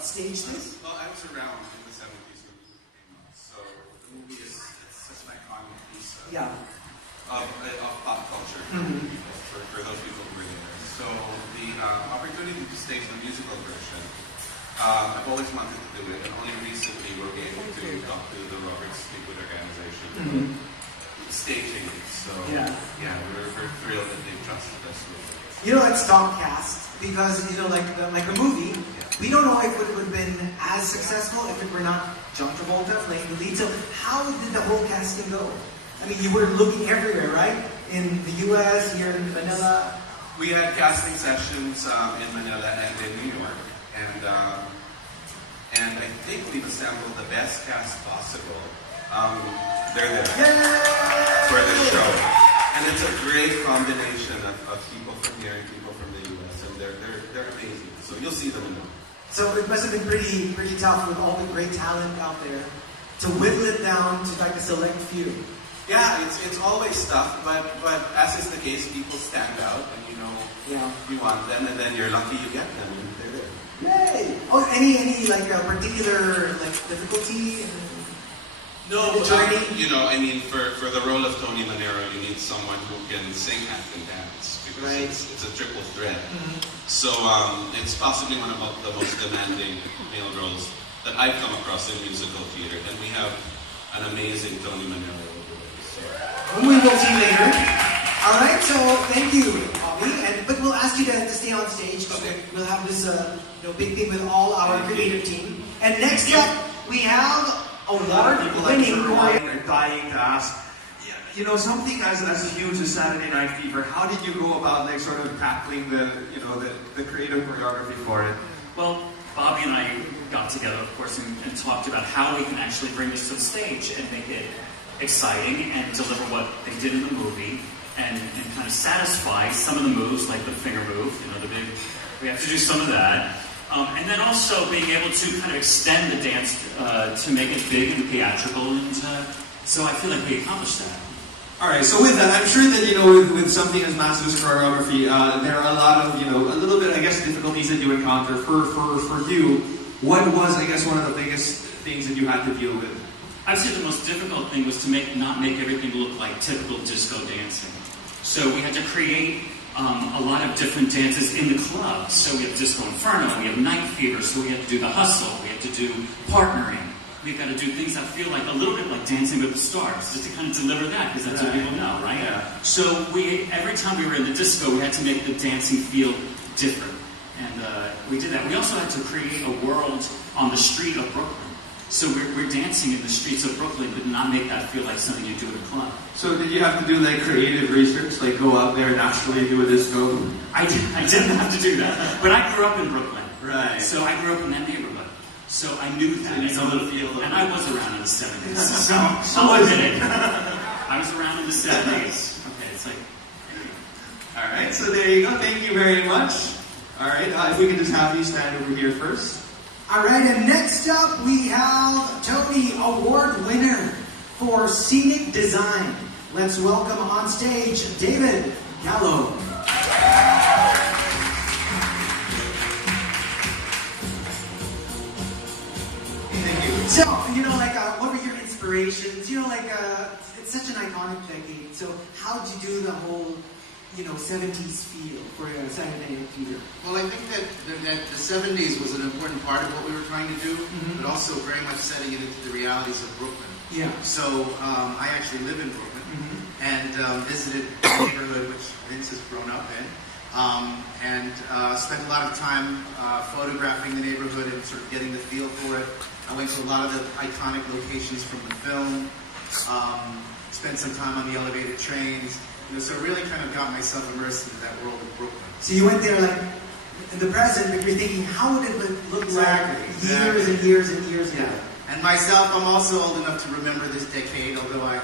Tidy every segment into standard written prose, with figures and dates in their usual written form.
stage this? Well, I was around in the 70s when the movie came out, so the movie is such an iconic piece of pop culture for those people who were there. So the opportunity to stage the musical version, I've always wanted to do it, and only recently were we able to talk to the Robert Stigwood organization staging it. So yeah, we're thrilled that they trusted us with it. You know, let's talk cast, because you know, like the movie, we don't know if it would have been as successful if it were not John Travolta playing the lead. So how did the whole casting go? I mean, you were looking everywhere, right? In the U.S., here in Manila. We had casting sessions in Manila and in New York, and I think we've assembled the best cast possible. They're there for the show, and it's a great combination of people from here and people from the U.S. and they're amazing. So you'll see them in the movie. So it must have been pretty tough with all the great talent out there to whittle it down to like a select few. Yeah, it's always tough, but as is the case, people stand out, and you know you want them, and then you're lucky you get them, and they're there. Yay! Oh, any like particular like difficulty? No, you know, I mean, for the role of Tony Manero, you need someone who can sing, act, and dance, because it's a triple threat. So it's possibly one of the most demanding male roles that I've come across in musical theater, and we have an amazing Tony Manero over there. So. We will see later. All right, so thank you, Bobby, but we'll ask you to stay on stage. Okay. We'll have this big thing with all our creative team. And next up, we have award-winning are dying to ask, you know, something as huge as Saturday Night Fever. How did you go about like sort of tackling the creative choreography for it? Well, Bobby and I got together, of course, and talked about how we can actually bring this to the stage and make it exciting and deliver what they did in the movie and kind of satisfy some of the moves, like the finger move. You know, we have to do some of that. And then also being able to kind of extend the dance to make it big and theatrical, and so I feel like we accomplished that. All right, so with that, I'm sure that, you know, with something as massive as choreography, there are a lot of, you know, a little bit, I guess, difficulties that you encounter. For you, what was, I guess, one of the biggest things that you had to deal with? I'd say the most difficult thing was to not make everything look like typical disco dancing. So we had to create a lot of different dances in the club. So we have Disco Inferno, we have Night Fever, so we have to do the hustle, we have to do partnering. We've got to do things that feel like a little bit like Dancing with the Stars, just to kind of deliver that, because that's what people know, right? Yeah. So every time we were in the disco, we had to make the dancing feel different. And we did that. We also had to create a world on the street of Brooklyn. So we're dancing in the streets of Brooklyn, but not make that feel like something you do at a club. So did you have to do like creative research, like go out there and actually do a disco? I didn't have to do that, but I grew up in Brooklyn. Right. So I grew up in that neighborhood. So I knew that. So you know the feel. And I was around in the 70s. So I'll admit it. I was around in the 70s. Okay, it's like... All right, so there you go. Thank you very much. All right, if we can just have you stand over here first. All right, and next up we have Tony Award winner for Scenic Design. Let's welcome on stage David Gallo. Thank you. So, you know, like, what were your inspirations? You know, like, it's such an iconic decade. So, how did you do the whole, you know, 70s feel for Saturday Night Fever? Well, I think that the 70s was an important part of what we were trying to do, but also very much setting it into the realities of Brooklyn. Yeah. So I actually live in Brooklyn and visited the neighborhood which Vince has grown up in, and spent a lot of time photographing the neighborhood and sort of getting the feel for it. I went to a lot of the iconic locations from the film, spent some time on the elevated trains. You know, so I really kind of got myself immersed into that world of Brooklyn. So you went there like in the present, but you're thinking, how would it look like years and years and years ago? Yeah. And myself, I'm also old enough to remember this decade, although a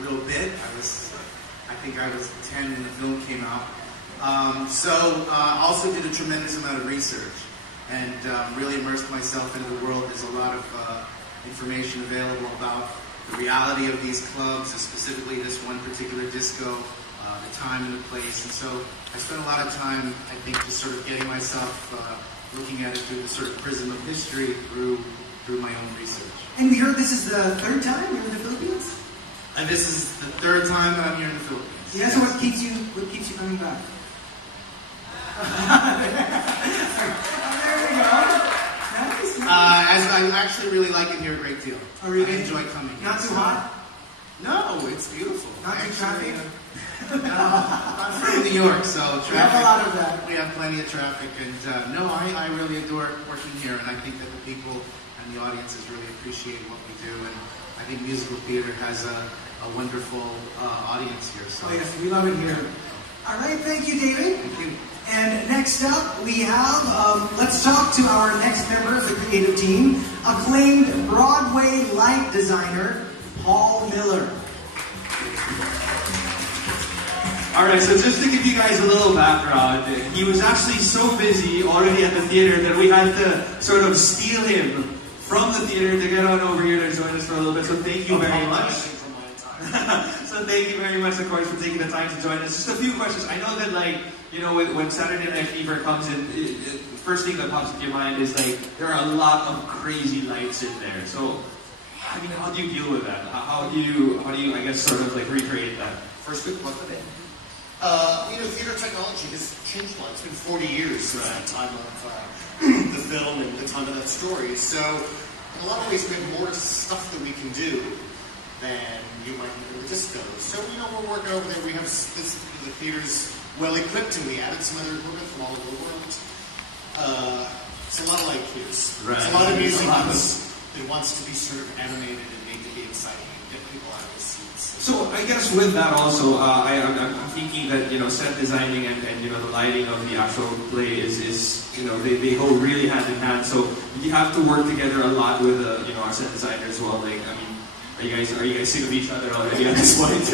little bit. I think I was 10 when the film came out. Also did a tremendous amount of research and really immersed myself into the world. There's a lot of information available about the reality of these clubs, and specifically this one particular disco, the time and the place. And so I spent a lot of time, I think, just sort of getting myself looking at it through the sort of prism of history through my own research. And we heard this is the third time you're in the Philippines? And this is the third time that I'm here in the Philippines. Yeah, so what keeps you coming back? There we go. Nice. As I actually really like it here a great deal. Oh, really? I enjoy coming here. Not too hot? No, it's beautiful. Not too traffic? No, I'm from New York, so traffic. We have a lot of that. We have plenty of traffic, and no, I really adore working here, and I think that the people and the audiences really appreciate what we do, and I think musical theater has a wonderful audience here. So. Oh yes, we love it here. All right, thank you, David. Thank you. And next up, we have, let's talk to our next member of the creative team, acclaimed Broadway light designer, Paul Miller. Alright, so just to give you guys a little background, he was actually so busy already at the theater that we had to sort of steal him from the theater to get on over here to join us for a little bit. So thank you very much. So thank you very much, of course, for taking the time to join us. Just a few questions. I know that, like, you know, when Saturday Night Fever comes in, first thing that pops into your mind is, like, there are a lot of crazy lights in there. So, I mean, how do you deal with that? How do you, I guess, sort of, like, recreate that? First, good plug it in. You know, theater technology has changed a lot. It's been 40 years since the time of the film and the time of that story. So, in a lot of ways, we have more stuff that we can do than you might do with disco. So, you know, we're working over there. We have the theater's well equipped, and we added some other equipment from all over the world. It's a lot of light cues. Right. It's a lot of music that wants to be sort of animated and made to be exciting and get people out of their seats. So I guess with that also, I'm thinking that, you know, set designing and you know, the lighting of the actual play is you know, they go really hand in hand. So you have to work together a lot with you know, our set designer as well. Like, I mean, are you guys sick of each other already at this point?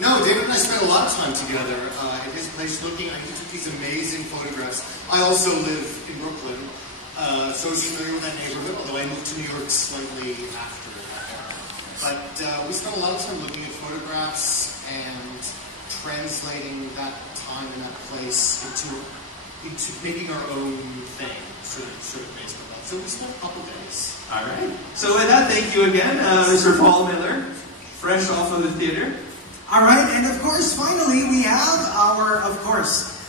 No, David and I spent a lot of time together at his place looking. He took these amazing photographs. I also live in Brooklyn, so I was familiar with that neighborhood, although I moved to New York slightly after that. But we spent a lot of time looking at photographs and translating that time and that place into making our own thing, sort of based on that. So we spent a couple days. All right. So with that, thank you again, Mr. Paul Miller, fresh off of the theater. All right, and of course, finally, we have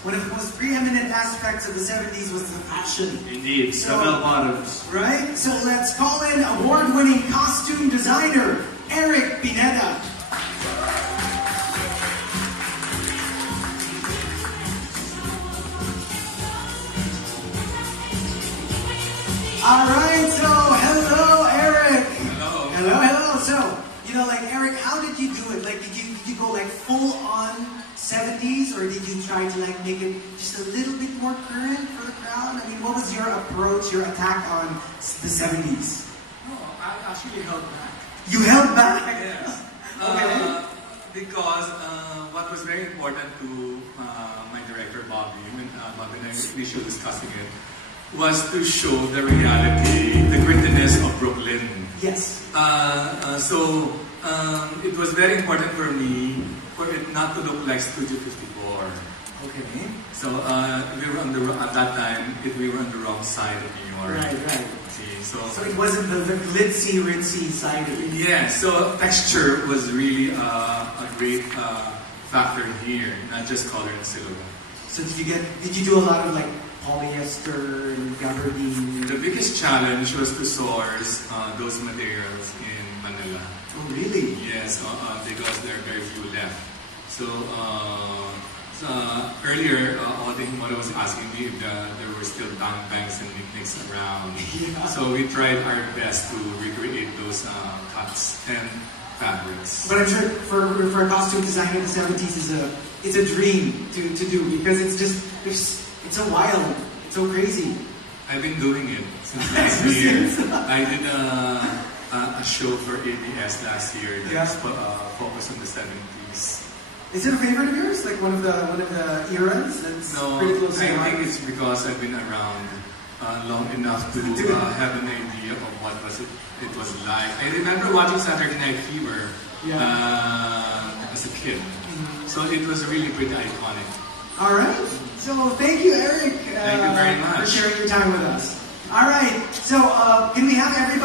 one of the most preeminent aspects of the 70s was the fashion. Indeed, so, bell bottoms. Right? So let's call in award-winning costume designer, Eric Pineda. All right, so hello, Eric. Hello. Hello. So, you know, like, Eric, how did you do it? Like, did you go like full on 70s, or did you try to like make it just a little bit more current for the crowd? I mean, what was your approach, your attack on the 70s? No, I actually held back. You held back? Yes. Okay. Because what was very important to my director, Bobby, when I initially discussing it, was to show the reality, the grittiness of Brooklyn. Yes. So it was very important for me for it not to look like Studio 54. Okay. So we were at that time, we were on the wrong side of New York. Right. See, so it wasn't the glitzy, ritzy side of it. Yeah, so texture was really a great factor here, not just color and silhouette. So did you do a lot of like polyester and gabardine? The biggest challenge was to source those materials in Manila. Oh, really? Yes, because there are very few left. So, earlier, Himoda was asking me if there were still banks and knickknacks around. Yeah. So we tried our best to recreate those cuts and fabrics. But I'm sure for a costume designer in the 70s it's a dream to do, because it's so wild, it's so crazy. I've been doing it since last year. I did a show for ABS last year that focused on the 70s. Is it a favorite of yours? Like one of the eras that's pretty close to your heart? I think it's because I've been around long enough to have an idea of what it was like. I remember watching Saturday Night Fever as a kid. Mm-hmm. So it was really pretty iconic. All right. So thank you, Eric. Thank you very much for sharing your time with us. All right. So can we have everybody?